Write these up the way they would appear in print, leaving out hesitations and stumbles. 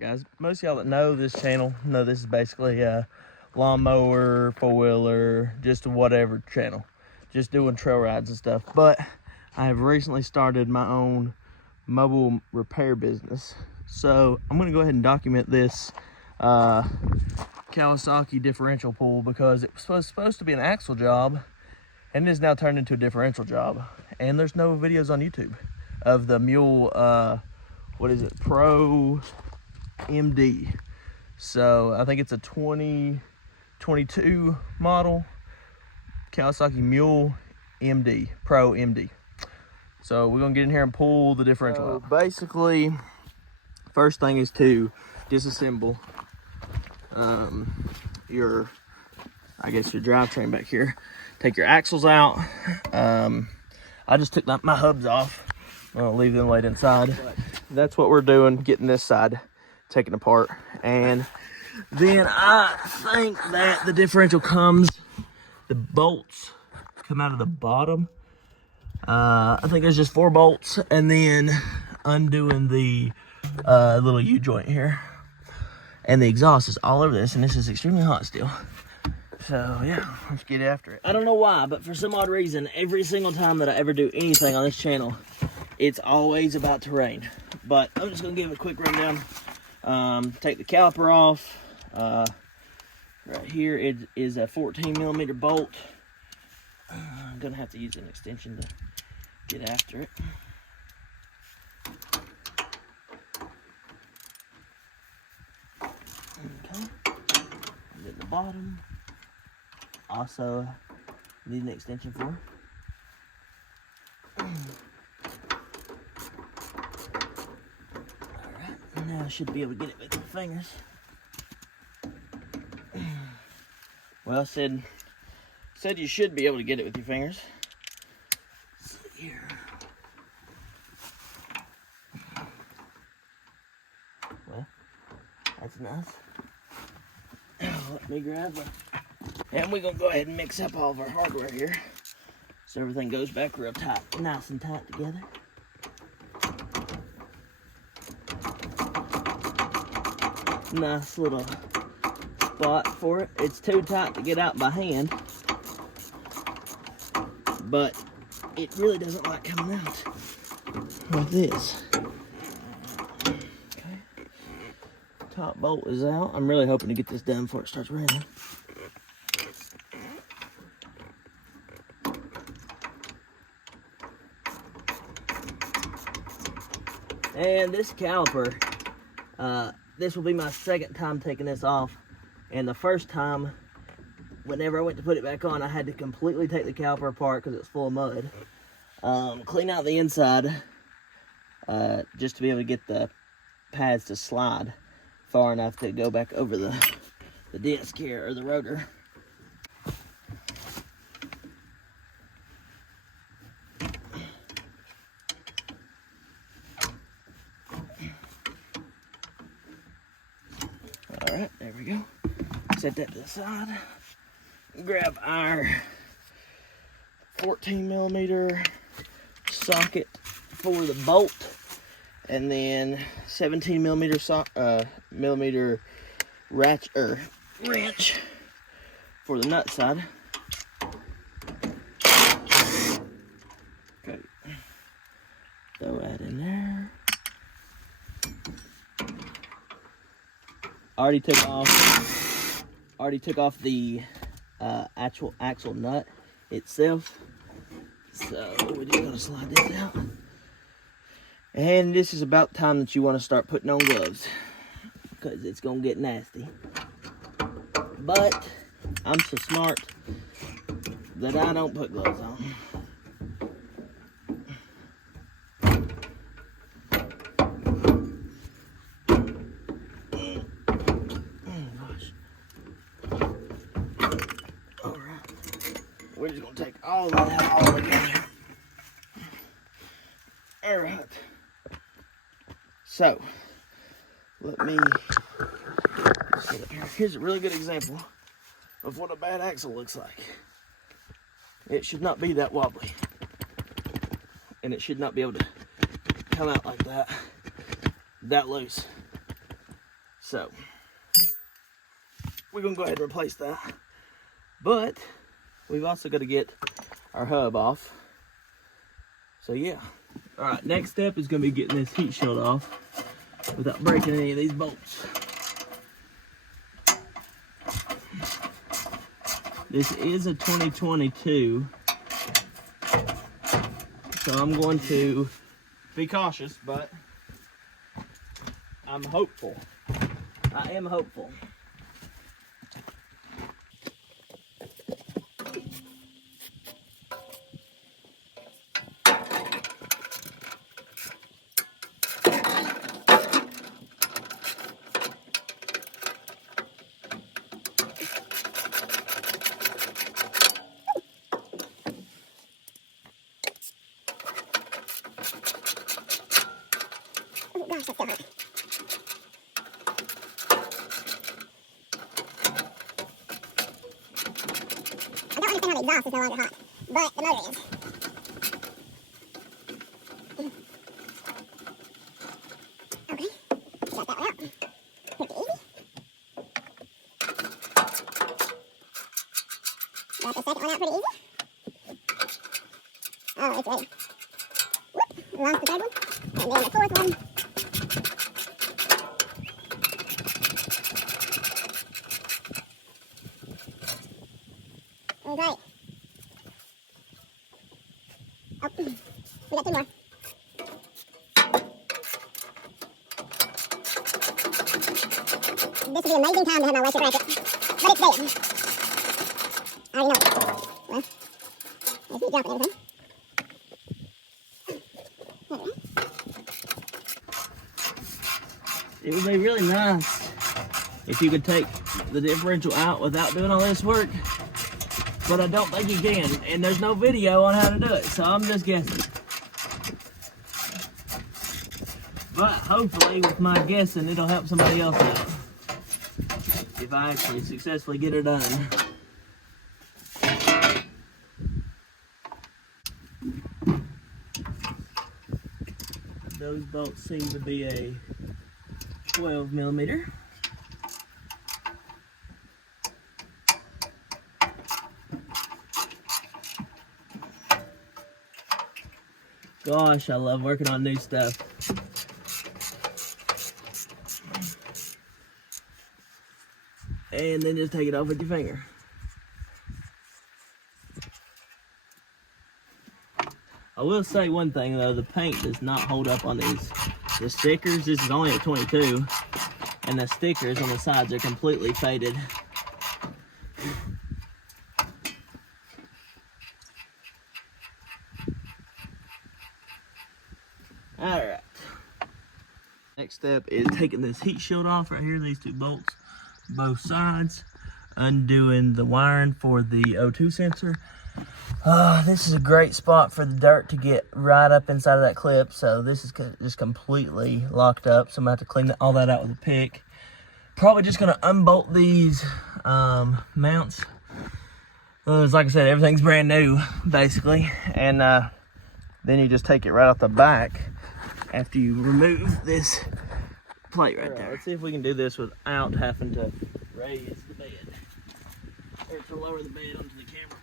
Guys, most of y'all that know this channel know this is basically a lawnmower, four-wheeler, just a whatever channel, just doing trail rides and stuff. But I have recently started my own mobile repair business, so I'm gonna go ahead and document this Kawasaki differential pull, because it was supposed to be an axle job and it is now turned into a differential job, and there's no videos on YouTube of the mule what is it, Pro MD. So I think it's a 2022 model Kawasaki Mule MD, Pro MD. So we're gonna get in here and pull the differential out. Basically, first thing is to disassemble your drivetrain back here. Take your axles out. I just took my hubs off. I'll leave them laid inside. But that's what we're doing, getting this side taken apart. And then I think that the differential the bolts come out of the bottom. I think there's just 4 bolts, and then undoing the little U-joint here. And the exhaust is all over this, and this is extremely hot still. So yeah, let's get after it. I don't know why, but for some odd reason, every single time that I ever do anything on this channel, it's always about to rain. But I'm just gonna give a quick rundown. Take the caliper off. Right here it is a 14mm bolt. I'm gonna have to use an extension to get after it. Okay. And at the bottom, also need an extension for. Now I should be able to get it with my fingers. Well, said you should be able to get it with your fingers. So here. Well, that's nice. Let me grab it. And we're gonna go ahead and mix up all of our hardware here, so everything goes back real tight, nice and tight together. Nice little spot for it. It's too tight to get out by hand, but it really doesn't like coming out like this. Okay. Top bolt is out. I'm really hoping to get this done before it starts raining. And this caliper, this will be my second time taking this off. And the first time, whenever I went to put it back on, I had to completely take the caliper apart because it was full of mud. Clean out the inside, just to be able to get the pads to slide far enough to go back over the disc here, or the rotor. Alright, there we go. Set that to the side. Grab our 14mm socket for the bolt, and then 17mm wrench for the nut side. Okay. Throw that in there. Already took off the actual axle nut itself, so we're just gonna slide this out. And this is about the time that you want to start putting on gloves, because it's gonna get nasty. But I'm so smart that I don't put gloves on. We're just gonna take all that out all together. Alright. So, let me sit up here. Here's a really good example of what a bad axle looks like. It should not be that wobbly. And it should not be able to come out like that loose. So we're gonna go ahead and replace that. But we've also got to get our hub off. So yeah. All right, next step is gonna be getting this heat shield off without breaking any of these bolts. This is a 2022, so I'm going to be cautious, but I'm hopeful. I am hopeful. Gosh, that's so hot. I don't understand how the exhaust is no longer hot, but the motor is. Okay, got that one out. Pretty easy. Got the second one out pretty easy. Oh, it's ready. Whoop, lost the third one. And then the fourth one. All right. Oh, we got two more. This would be an amazing time to have my washer bracket, but it's dead. I already know it. Well, there's me jumping everything. There we go. It would be really nice if you could take the differential out without doing all this work, but I don't think you can, and there's no video on how to do it, so I'm just guessing. But hopefully with my guessing it'll help somebody else out if I actually successfully get it done. Those bolts seem to be a 12 millimeter. Gosh, I love working on new stuff. And then just take it off with your finger. I will say one thing though, the paint does not hold up on these. The stickers, this is only a 22, and the stickers on the sides are completely faded. Alright. Next step is taking this heat shield off right here, these two bolts, both sides, undoing the wiring for the O2 sensor. This is a great spot for the dirt to get right up inside of that clip, so this is just completely locked up, so I'm gonna have to clean all that out with a pick. Probably just gonna unbolt these mounts. Like I said, everything's brand new basically, and then you just take it right off the back after you remove this plate right there. Let's see if we can do this without having to raise the bed or to lower the bed onto the camera.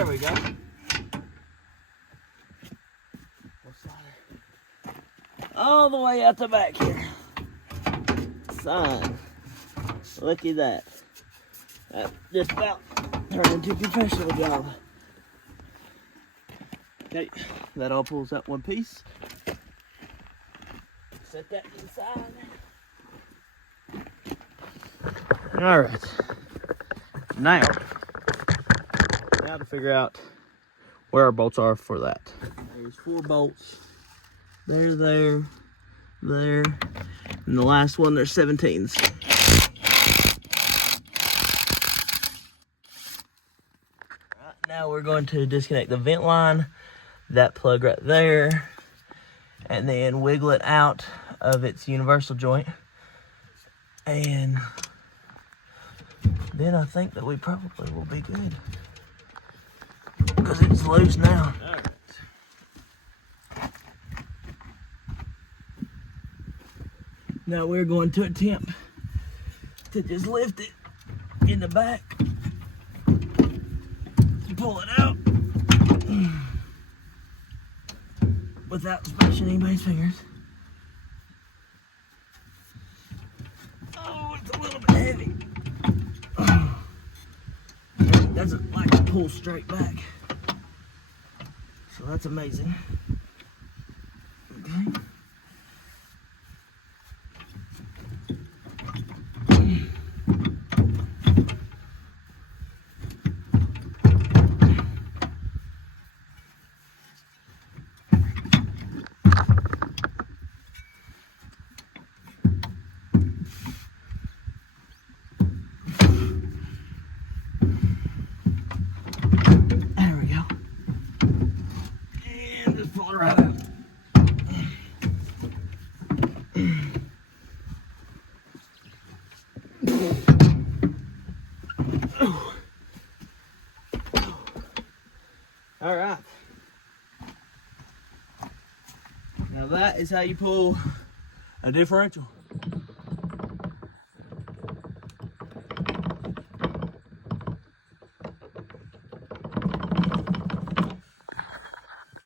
There we go. All the way out the back here. Son, look at that. That just about turned into a professional job. Okay, that all pulls out one piece. Set that inside. All right. Now to figure out where our bolts are for that. There's 4 bolts. There, there, there, and the last one, there's 17s. Right, now we're going to disconnect the vent line, that plug right there, and then wiggle it out of its universal joint. And then I think that we probably will be good, because it's loose now. All right. Now we're going to attempt to just lift it in the back, pull it out without smashing anybody's fingers. Oh, it's a little bit heavy. It doesn't like to pull straight back, so that's amazing. Okay. All right. Now that is how you pull a differential.